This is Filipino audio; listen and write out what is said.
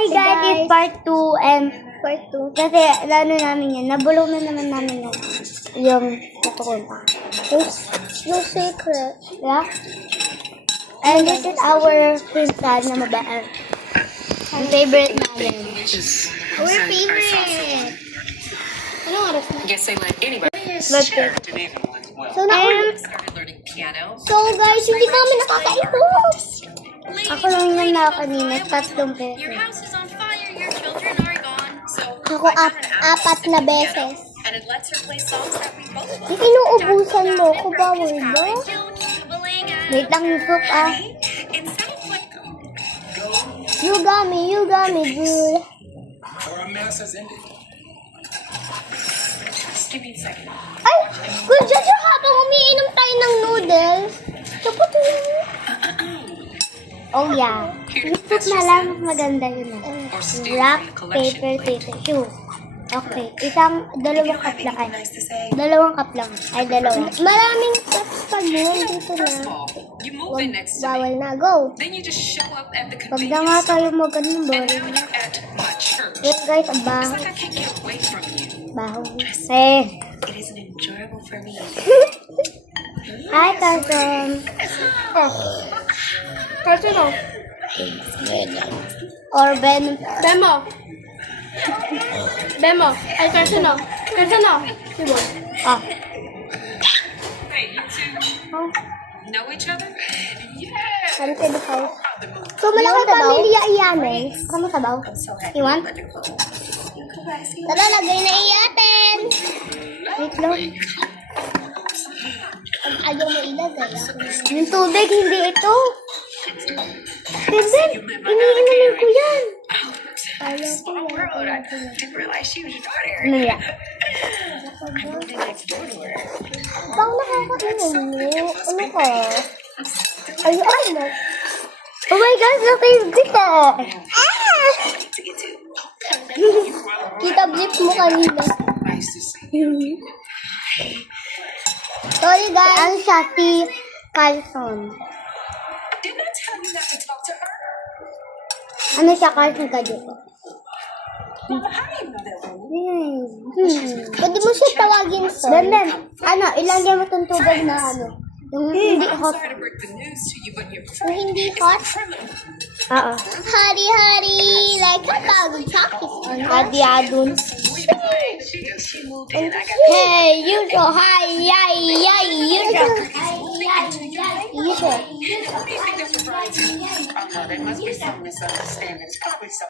Hi guys, it's part 2 and Part 2. kasi ano namin yan, nabulong na naman namin yung natukunta. Yung secret. Yeah? And this is our pinsan na mabaan. Ang favorite namin. Our favorite. Anong oras na? Guess they let anybody Bakit? So, started learning piano. So guys, hindi kami nakakainom. Ako lang yung na kanina, 3 Your pesos. house is on fire, your children are gone. So Ako apat na beses. and it lets her play songs that we both love. Yung inuubusan mo ko, bawal ba? Wait lang yung soup ah. It sounds like You got me, girl. Our mass has ended. just give me a second. Ay, good Jojo, habang umiinom tayo ng noodles. Dapat yun. Oh yeah. Yung soup na lang, mas maganda yun ah. Or steal Rock, from the collection. paper, scissors. Okay, dalawang cup lang ay. Nice to say. Dalawang cup lang. Ay, dalawa. Maraming cups pag yun dito First of na. all, you move in next to Bawal me. na, go. Then you just show up at the Pag na nga convenience tayo mag-ano, and now boring. you're at my church. Yun guys, ang It's baho. like I can't get away from you. Baho. It isn't enjoyable for me. Hi, Carson. Carson mo. Or Ben. Bemo. Bemo. Ay, Carson mo. Carson mo. Sibon. Ah. Wait, you two know each other? Yeah. Ano sa ikaw? So, You malaki want the pamilya iyan eh. Kamu sabaw? I'm so happy. You want? Tara, lagay na iyatin. Wait lang. Ayaw mo ilagay. Yung tubig, hindi ito. Bebe, iniinumin ko yan. Small world. I didn't realize she was your daughter. Ano yan? I moved in next door to her. Bang nakakainom mo. Ano ka? Ayaw mo. Oh my gosh, na-save kita. To get to. Kita blip mo kanina. Nice to see you. Sorry guys. Ano siya, si Carlson. Didn't I tell you not to talk to her? Ano siya, Carlson ka dito? Mama, how do you know that woman? Pwede mo siya tawagin sir. Ben, ano, ilagyan mo itong tubig na ano. Yung hindi I'm hot. sorry to break the news to you, but your Yung friend hindi is hot. a criminal. Oo. Hari-hari. Like, katawag chakis on Adi adun. She moved in. I got Hey, you so hi, yay, yay, you so. You sure? What do you think they're surprised? Oh no, there must be some misunderstandings. Probably some.